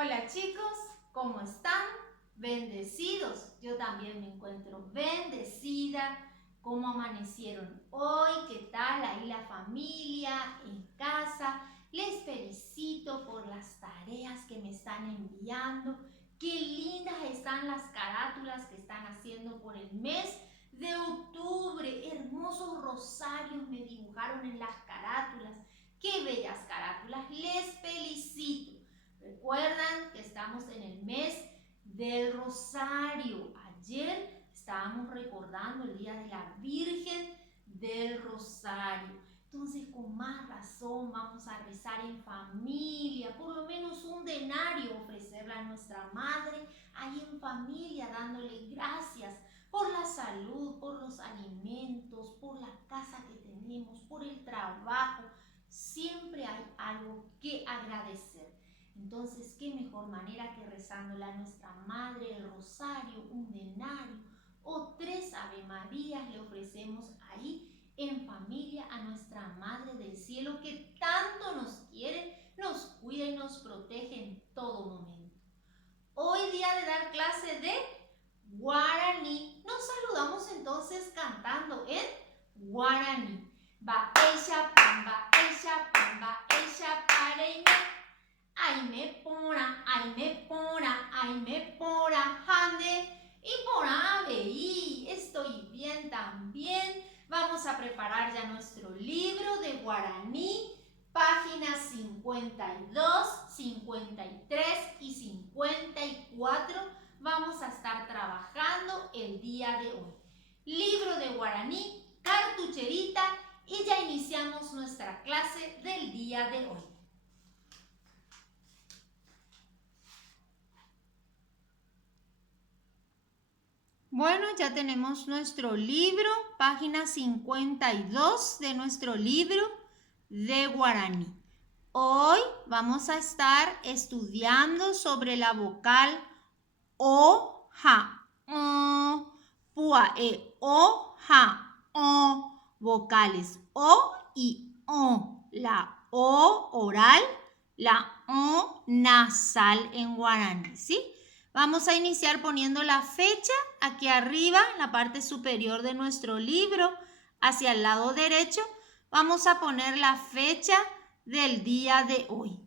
Hola chicos, ¿cómo están? Bendecidos. Yo también me encuentro bendecida. ¿Cómo amanecieron hoy? ¿Qué tal ahí la familia en casa? Les felicito por las tareas que me están enviando. Qué lindas están las carátulas que están haciendo por el mes de octubre. Hermosos rosarios me dibujaron en las carátulas. Qué bellas carátulas. Les felicito. Recuerdan que estamos en el mes del Rosario. Ayer estábamos recordando el Día de la Virgen del Rosario. Entonces, con más razón, vamos a rezar en familia, por lo menos un denario ofrecerle a nuestra madre, ahí en familia, dándole gracias por la salud, por los alimentos, por la casa que tenemos, por el trabajo. Siempre hay algo que agradecer. Entonces, qué mejor manera que rezándole a nuestra madre el rosario, un denario o 3 Ave Marías le ofrecemos ahí en familia a nuestra Madre del Cielo que tanto nos quiere, nos cuida y nos protege en todo momento. Hoy día de dar clase de guaraní. Nos saludamos entonces cantando en guaraní. Va ella pamba, ella pamba, ella pareime. Ay me pora, jande y pora veí. Estoy bien también. Vamos a preparar ya nuestro libro de guaraní, páginas 52, 53 y 54. Vamos a estar trabajando el día de hoy. Libro de guaraní, cartucherita y ya iniciamos nuestra clase del día de hoy. Bueno, ya tenemos nuestro libro, página 52 de nuestro libro de guaraní. Hoy vamos a estar estudiando sobre la vocal O, ja, o, pua, o, ja, o, vocales O y O, la O oral, la O nasal en guaraní, ¿sí? Vamos a iniciar poniendo la fecha aquí arriba, en la parte superior de nuestro libro, hacia el lado derecho. Vamos a poner la fecha del día de hoy.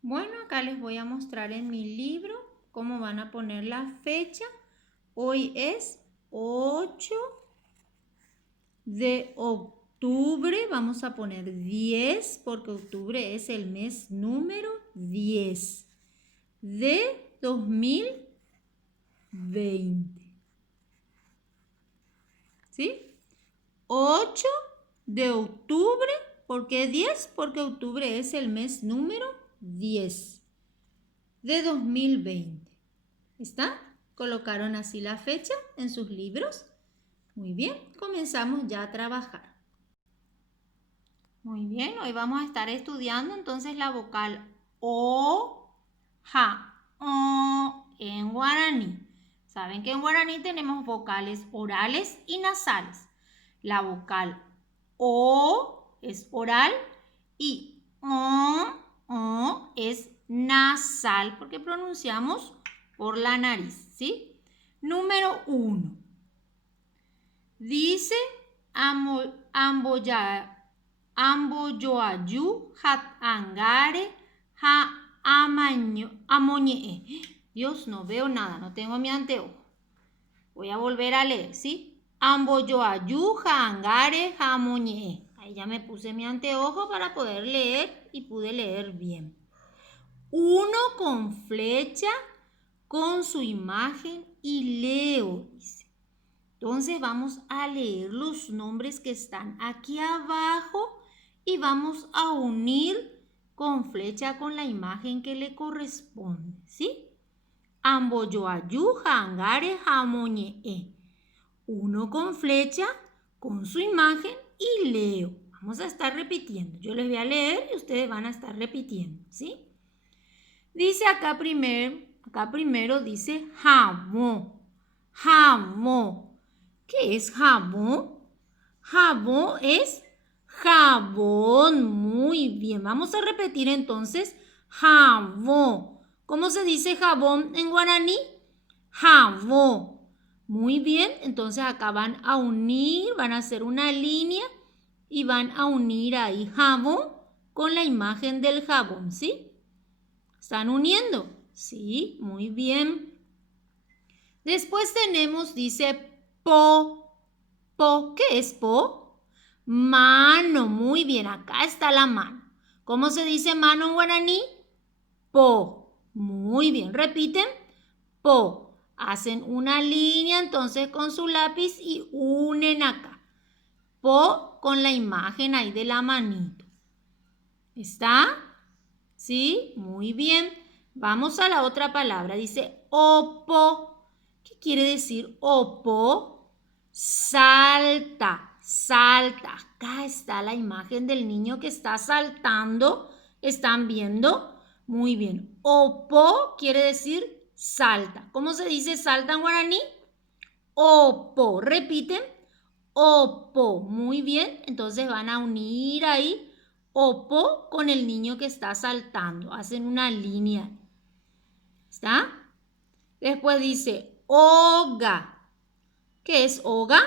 Bueno, acá les voy a mostrar en mi libro cómo van a poner la fecha. Hoy es 8 de octubre. Vamos a poner 10 porque octubre es el mes número 10. De 2020. ¿Sí? 8 de octubre. ¿Por qué 10? Porque octubre es el mes número 10 de 2020. ¿Está? ¿Colocaron así la fecha en sus libros? Muy bien, comenzamos ya a trabajar. Muy bien, hoy vamos a estar estudiando entonces la vocal O, ja, o en guaraní. Saben que en guaraní tenemos vocales orales y nasales. La vocal O es oral y O es nasal porque pronunciamos por la nariz, ¿sí? Número 1. Dice amboyoayu hat angare ha amoñe. Dios, no veo nada, no tengo mi anteojo. Voy a volver a leer, ¿sí? Amboyoayu ha angare ha amoñe. Ahí ya me puse mi anteojo para poder leer y pude leer bien. 1 con flecha, con su imagen y leo, dice. Entonces vamos a leer los nombres que están aquí abajo y vamos a unir con flecha con la imagen que le corresponde, ¿sí? Amboyoayu hangare jamoñe. 1 con flecha, con su imagen y leo. Vamos a estar repitiendo. Yo les voy a leer y ustedes van a estar repitiendo, ¿sí? Dice acá primero dice jamón. Jamón. ¿Qué es jabón? Jabón es jabón. Muy bien. Vamos a repetir entonces. Jabón. ¿Cómo se dice jabón en guaraní? Jabón. Muy bien, entonces acá van a unir, van a hacer una línea y van a unir ahí jabón con la imagen del jabón, ¿sí? ¿Están uniendo? Sí, muy bien. Después tenemos, dice po. Po, ¿qué es po? Mano, muy bien, acá está la mano. ¿Cómo se dice mano en guaraní? Po. Muy bien, repiten. Po. Hacen una línea entonces con su lápiz y unen acá. Po con la imagen ahí de la manito. ¿Está? ¿Sí? Muy bien. Vamos a la otra palabra. Dice opo. ¿Qué quiere decir opo? Salta, salta. Acá está la imagen del niño que está saltando. ¿Están viendo? Muy bien. Opo quiere decir salta. ¿Cómo se dice salta en guaraní? Opo. Repiten. Opo. Muy bien. Entonces van a unir ahí opo con el niño que está saltando. Hacen una línea. ¿Está? Después dice oga. ¿Qué es oga?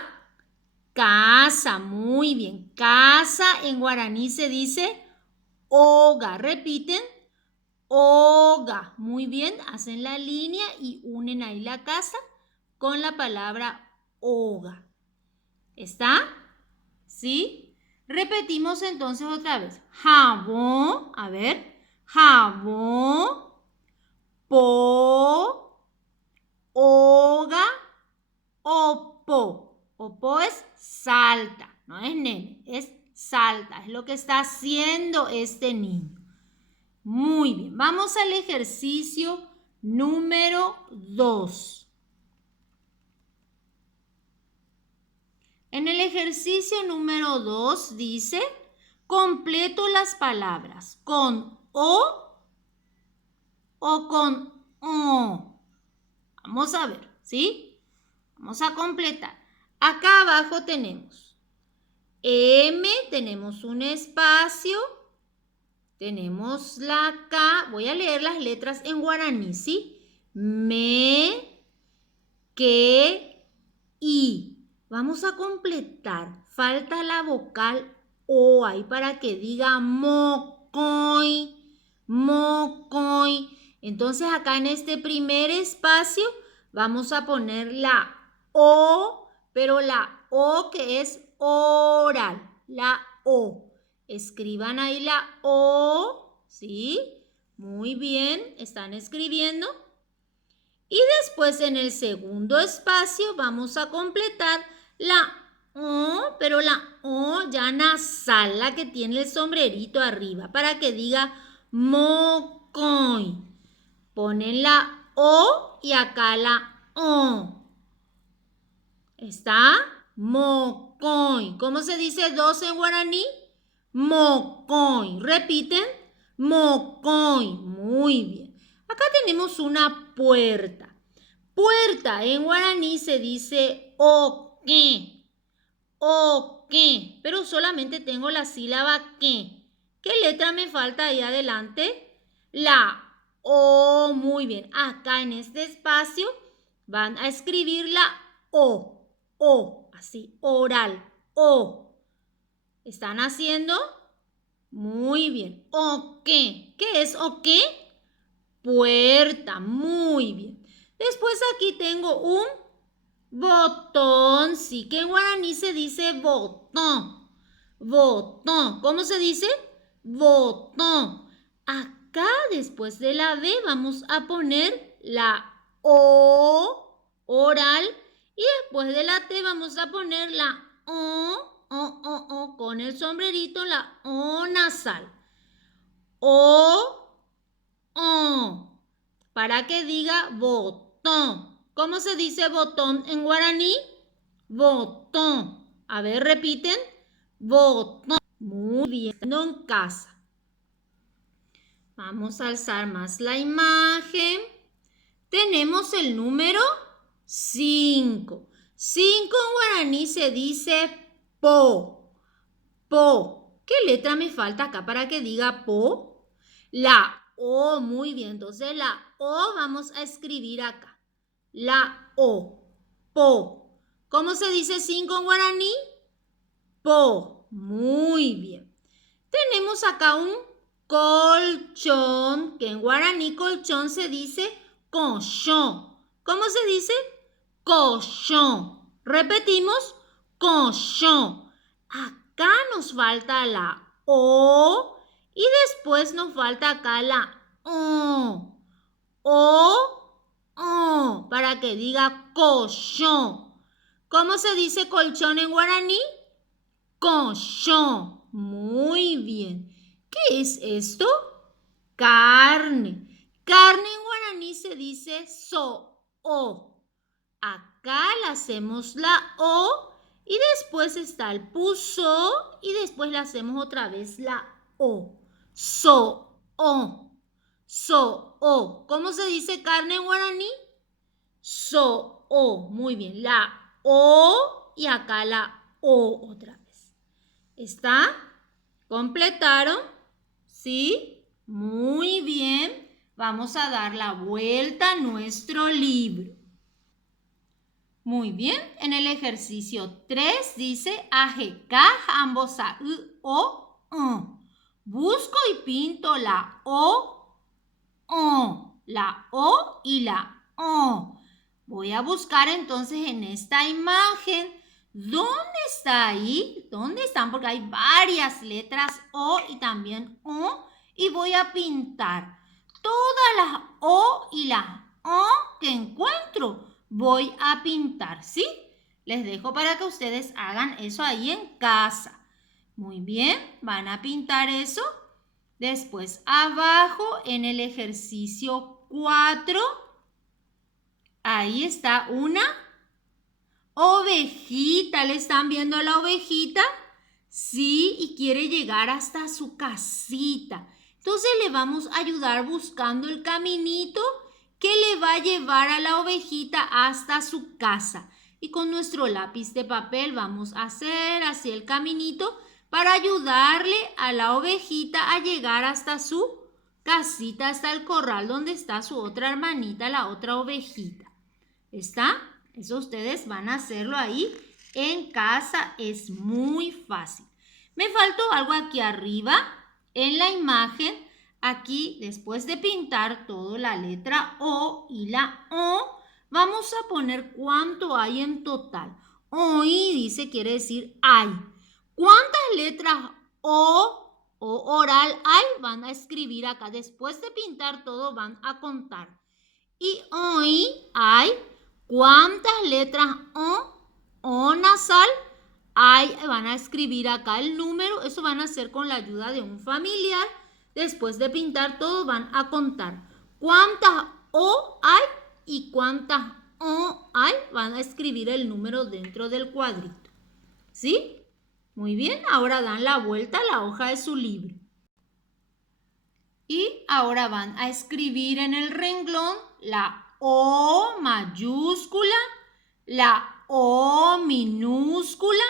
Casa. Muy bien. Casa en guaraní se dice oga. Repiten. Oga. Muy bien. Hacen la línea y unen ahí la casa con la palabra oga. ¿Está? ¿Sí? Repetimos entonces otra vez. Jabón. A ver. Jabón. Po. Oga. Opo. Opo es salta. No es nene. Es salta. Es lo que está haciendo este niño. Muy bien. Vamos al ejercicio número 2. En el ejercicio número 2 dice, completo las palabras con o con o. Vamos a ver, ¿sí? Vamos a completar. Acá abajo tenemos M, tenemos un espacio, tenemos la K. Voy a leer las letras en guaraní, ¿sí? Me, que, I. Vamos a completar. Falta la vocal O ahí para que diga mocoy, mocoy. Entonces acá en este primer espacio vamos a poner la O, pero la O que es oral, la O. Escriban ahí la O, ¿sí? Muy bien, están escribiendo. Y después en el segundo espacio vamos a completar la O, pero la O ya nasal, la que tiene el sombrerito arriba, para que diga mocoy. Ponen la O y acá la O. ¿Está? Mocoy. ¿Cómo se dice 2 en guaraní? Mocoy. ¿Repiten? Mocoy. Muy bien. Acá tenemos una puerta. Puerta en guaraní se dice oque. Oque. Pero solamente tengo la sílaba que. ¿Qué letra me falta ahí adelante? La O. Muy bien. Acá en este espacio van a escribir la O. O. Así, oral. O. ¿Están haciendo? Muy bien. Oque. ¿Qué es oque? Puerta. Muy bien. Después aquí tengo un botón. Sí que en guaraní se dice botón. Botón. ¿Cómo se dice? Botón. Acá después de la B vamos a poner la O oral y después de la T vamos a poner la O con el sombrerito, la O nasal. O para que diga botón. ¿Cómo se dice botón en guaraní? Botón. A ver, repiten. Botón. Muy bien. En casa. Vamos a alzar más la imagen. Tenemos el número 5. 5 en guaraní se dice po. Po. ¿Qué letra me falta acá para que diga po? La O, muy bien. Entonces la O vamos a escribir acá. La O. Po. ¿Cómo se dice 5 en guaraní? Po. Muy bien. Tenemos acá un colchón, que en guaraní colchón se dice colchón. ¿Cómo se dice? Colchón. Repetimos, colchón. Acá nos falta la O y después nos falta acá la O. O, para que diga colchón. ¿Cómo se dice colchón en guaraní? Colchón. Muy bien. ¿Qué es esto? Carne. Carne en guaraní se dice so-o. Acá le hacemos la O y después está el puso y después le hacemos otra vez la O. So-o. So-o. ¿Cómo se dice carne en guaraní? So-o. Muy bien. La O y acá la O otra vez. ¿Está? ¿Completaron? ¿Sí? Muy bien. Vamos a dar la vuelta a nuestro libro. Muy bien. En el ejercicio 3 dice Ajeka ambos a o. Busco y pinto la O. La O y la O. Voy a buscar entonces en esta imagen. ¿Dónde está ahí? ¿Dónde están? Porque hay varias letras O y también O. Y voy a pintar todas las O y las O que encuentro. Voy a pintar, ¿sí? Les dejo para que ustedes hagan eso ahí en casa. Muy bien, van a pintar eso. Después abajo en el ejercicio 4, ahí está una ovejita. ¿Le están viendo a la ovejita? Sí, y quiere llegar hasta su casita. Entonces le vamos a ayudar buscando el caminito que le va a llevar a la ovejita hasta su casa. Y con nuestro lápiz de papel vamos a hacer así el caminito para ayudarle a la ovejita a llegar hasta su casita, hasta el corral donde está su otra hermanita, la otra ovejita. ¿Está? Eso ustedes van a hacerlo ahí en casa, es muy fácil. Me faltó algo aquí arriba en la imagen. Aquí, después de pintar todo la letra O y la O, vamos a poner cuánto hay en total. Oí dice, quiere decir hay. ¿Cuántas letras O oral hay? Van a escribir acá. Después de pintar todo, van a contar. Y hoy hay. ¿Cuántas letras O nasal hay? Van a escribir acá el número. Eso van a hacer con la ayuda de un familiar. Después de pintar todo van a contar. ¿Cuántas O hay y cuántas O hay? Van a escribir el número dentro del cuadrito. ¿Sí? Muy bien. Ahora dan la vuelta a la hoja de su libro. Y ahora van a escribir en el renglón la O mayúscula, la O minúscula,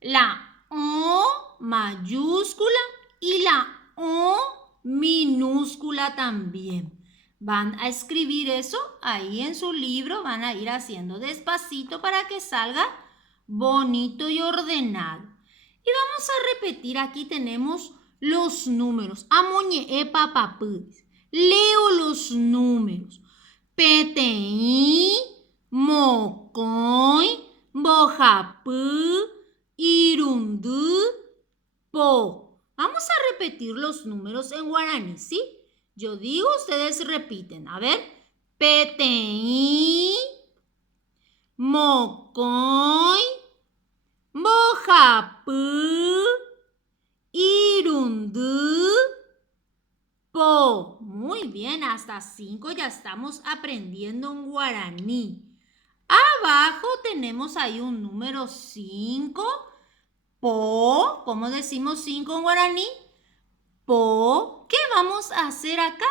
la O mayúscula y la O minúscula también. Van a escribir eso ahí en su libro, van a ir haciendo despacito para que salga bonito y ordenado. Y vamos a repetir, aquí tenemos los números. Amoñe papapus. Leo los números. PTI, Mocoy, Bojapú, Irundú, Po. Vamos a repetir los números en guaraní, ¿sí? Yo digo, ustedes repiten. A ver. PTI, Mocoy, Bojapú, Irundú, Po. Muy bien, hasta 5 ya estamos aprendiendo un guaraní. Abajo tenemos ahí un número 5. Po. ¿Cómo decimos 5 en guaraní? Po. ¿Qué vamos a hacer acá?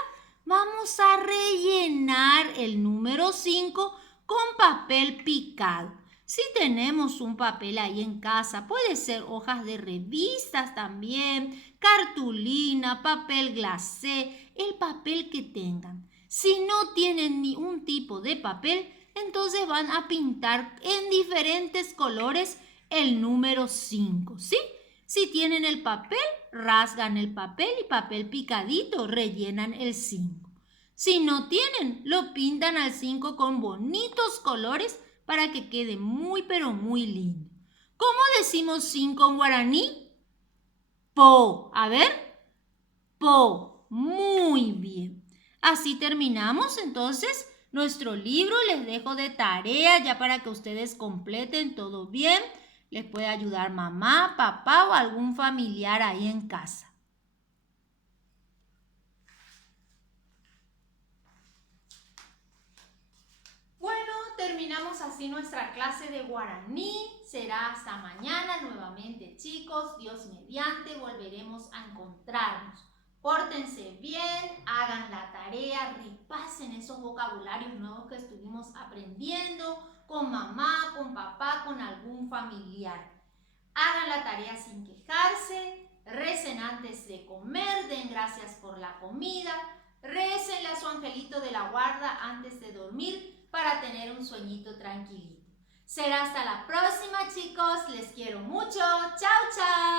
Vamos a rellenar el número 5 con papel picado. Si tenemos un papel ahí en casa, puede ser hojas de revistas también, cartulina, papel glacé, el papel que tengan. Si no tienen ni un tipo de papel, entonces van a pintar en diferentes colores el número 5, ¿sí? Si tienen el papel, rasgan el papel y papel picadito, rellenan el 5. Si no tienen, lo pintan al 5 con bonitos colores para que quede muy pero muy lindo. ¿Cómo decimos 5 en guaraní? Po. A ver. Po. Muy bien. Así terminamos entonces nuestro libro. Les dejo de tarea ya para que ustedes completen todo bien. Les puede ayudar mamá, papá o algún familiar ahí en casa. Bueno, terminamos así nuestra clase de guaraní. Será hasta mañana nuevamente, chicos. Dios mediante, volveremos a encontrarnos. Pórtense bien, hagan la tarea, repasen esos vocabularios nuevos que estuvimos aprendiendo con mamá, con papá, con algún familiar. Hagan la tarea sin quejarse, recen antes de comer, den gracias por la comida, récenle a su angelito de la guarda antes de dormir para tener un sueñito tranquilito. Será hasta la próxima, chicos. Les quiero mucho. Chao, chao.